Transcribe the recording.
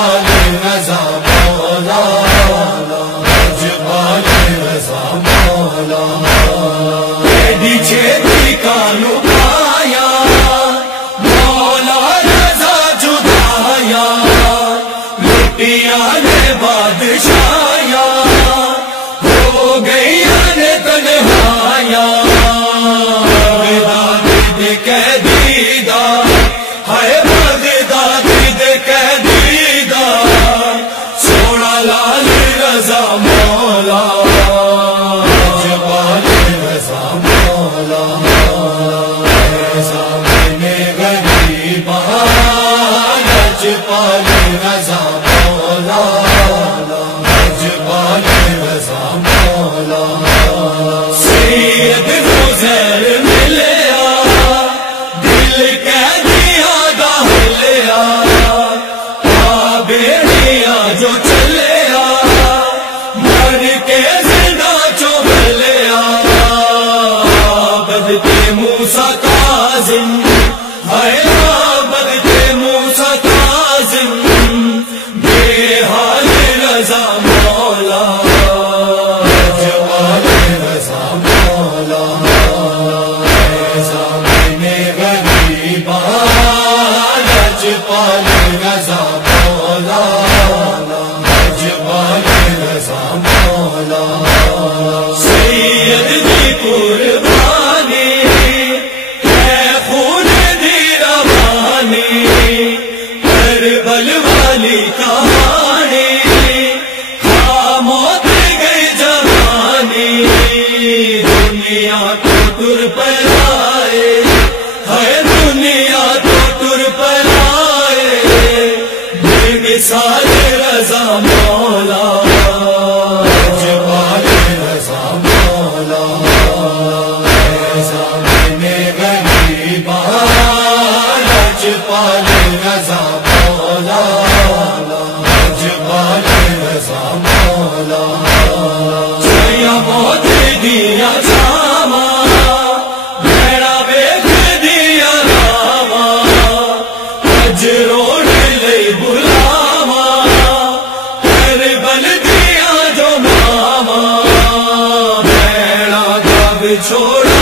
پال رضا مولا لجپال رضا مولا چھیتی کانو پایا مولا رضا جدایا لٹیا نے بادشایا ہو گئی نے تنہایا بغداد دے قیدیدہ ہائے بغداد دے قیدیدہ سونا لال رضا مولا لجپال رضا مولا سامنے غریباں لجپال رضا مولا لجپال رضا مولا سید حسین ملیا دل قیدیاں دا ہلیا بیڑیاں جو چلیا مر کے زندہ چو ملیا بدتے موسیٰ کاظم ہائے بدتے موسیٰ کاظم بے حال رضا مولا لجپال رضا مولا سامنے غریباں لجپال رضا مولا لجپال رضا مولا سید دی قربانی ہے خون دی روانی کربل والی کہانی خاموش گئی جوانی دنیا تو ٹر پر آئے ہے دنیا تو ٹر پر آئے بے مثال رضا مولا لجپال رضا مولا سامنے غریباں لجپال رضا مولا لجپال رضا مولا چھیا موت دیا جاما بھیڑا ویکھ دیا راما اج روڑ لئی بلاوا کربل دیا جو ماما بھیڑا کا بچھوڑا